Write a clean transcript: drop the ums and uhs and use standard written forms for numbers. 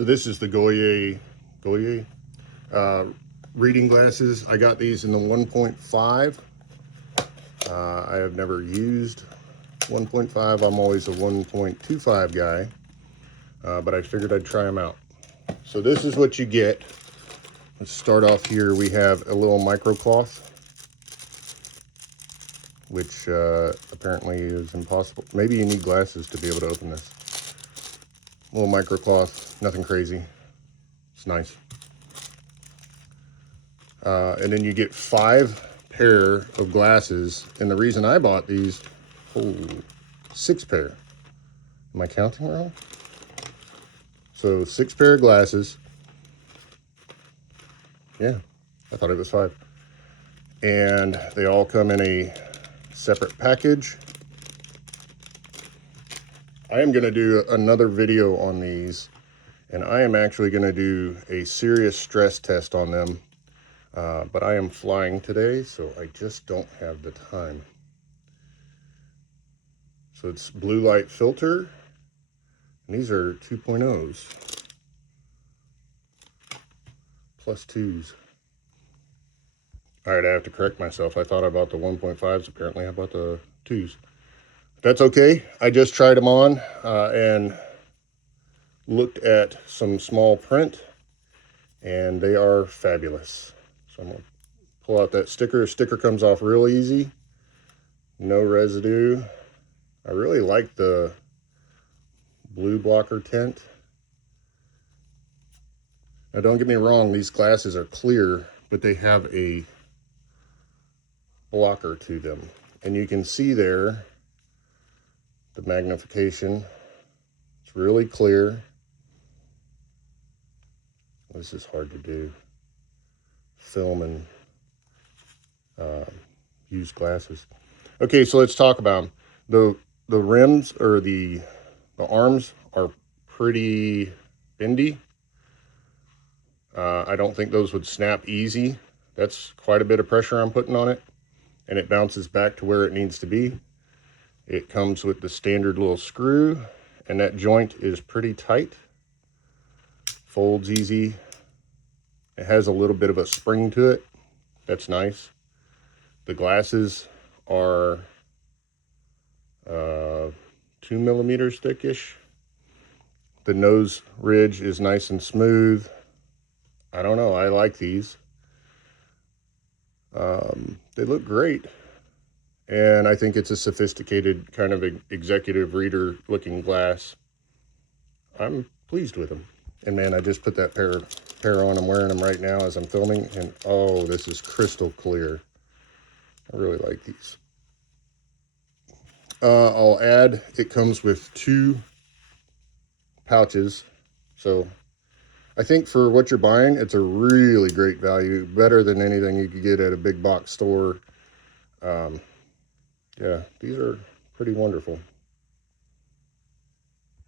So this is the Gaoye reading glasses. I got these in the 1.5. I have never used 1.5. I'm always a 1.25 guy, but I figured I'd try them out. So this is what you get. Let's start off here. We have a little microcloth, which apparently is impossible. Maybe you need glasses to be able to open this. Little microcloth, nothing crazy. It's nice. And then you get 5 pair of glasses. And the reason I bought these, 6 pair. Am I counting wrong? So 6 pair of glasses. Yeah, I thought it was 5. And they all come in a separate package. I am going to do another video on these, and I am actually going to do a serious stress test on them. But I am flying today, so I just don't have the time. So it's blue light filter, and these are 2.0s. Plus 2s. All right, I have to correct myself. I thought I bought the 1.5s. Apparently, I bought the 2s. That's okay. I just tried them on and looked at some small print, and they are fabulous. So I'm going to pull out that sticker. The sticker comes off real easy. No residue. I really like the blue blocker tint. Now, don't get me wrong, these glasses are clear, but they have a blocker to them. And you can see there the magnification. It's really clear. This is hard to do. Film and use glasses. Okay, so let's talk about them. The rims, or the arms, are pretty bendy. I don't think those would snap easy. That's quite a bit of pressure I'm putting on it, and it bounces back to where it needs to be. It comes with the standard little screw, and that joint is pretty tight. Folds easy. It has a little bit of a spring to it. That's nice. The glasses are 2 millimeters thickish. The nose ridge is nice and smooth. I don't know, I like these. They look great. And I think it's a sophisticated kind of executive reader looking glass. I'm pleased with them. And man, I just put that pair on. I'm wearing them right now as I'm filming, and oh, this is crystal clear. I really like these. I'll add, it comes with 2 pouches. So I think for what you're buying, it's a really great value. Better than anything you could get at a big box store. Yeah, these are pretty wonderful.